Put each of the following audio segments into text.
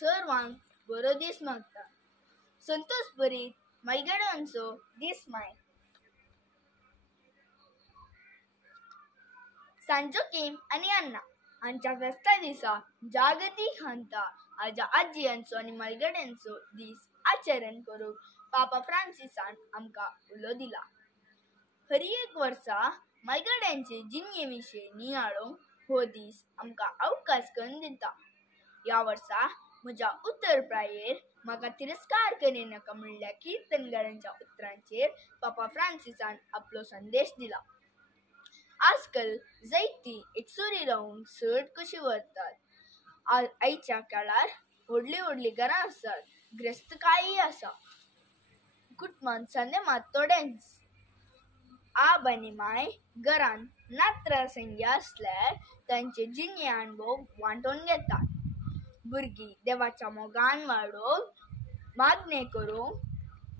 सर्वांक बरो दीस मागता. संतोष भरीत मलगड्यांचो दीस माय. सांजो केम आणि अण्णा हांच्या फेस्ता दिसा जागतीक हांता आजा आजी आणि मलगड्यांचो दीस आचरण करूंक पापा फ्रांसिसान आमकां उलो दिला. हरी एक वर्सा मलगड्यांचे जिणगे विशीं नियाळोवंक हो दीस आमकां अवकाश करून दिता. ह्या वर्सा म्हज्या उत्तरप्रायेर म्हाका तिरस्कार करिनाका म्हणल्या कीर्तनकारांच्या उतरांचेर पापा फ्रांसिसान आपलो संदेश दिला. आजकाल जायतीं एकसुरी रावून सट कशी व्हरतात. आयच्या काळार व्हडली घरां आसात, ग्रस्तकायी आसा. कुटुंबांत साधे मात थोडेच. आप आनी माय घरान नातरां संगी आसल्यार तांचे जिणगे अणभव वांटून घेतात. भुरगीं देवाच्या मोगान वाडोवंक, मागणे करूंक,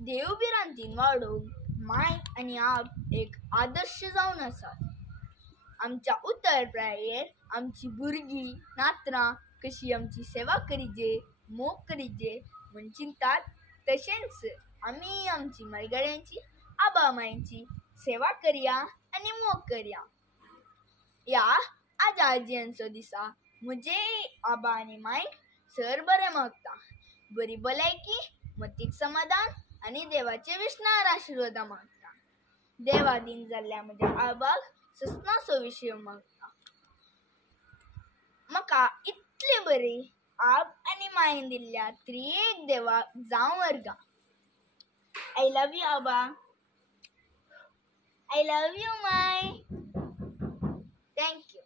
देवबिरांतीन वाडोवंक माय आनी आप एक आदर्श जावन आसात. आमच्या उत्तरप्रायेर आमची भुरगीं नातरां कशी आमची सेवा करिजे, मोग करिजे म्हूण चिंतात, तशेंच आमी आमची मलगड्यांची आबा मायेची सेवा करया आनी मोग करया. ह्या आजा आजयांचो दिसा म्हजे आबा आनी मायक सर बरें मागता. बरी भलायकी, मतीक समाधान आनी देवाचे विस्णार आशिर्वाद मागता. देवादीन जाल्ल्या म्हज्या आबाक ससनाचो विशय मागता. म्हाका इतले बरे आप आनी मायेन दिल्ल्या त्रिएक देवाक जावं वर्गा. I love you, Abba. I love you, Mai. Thank you.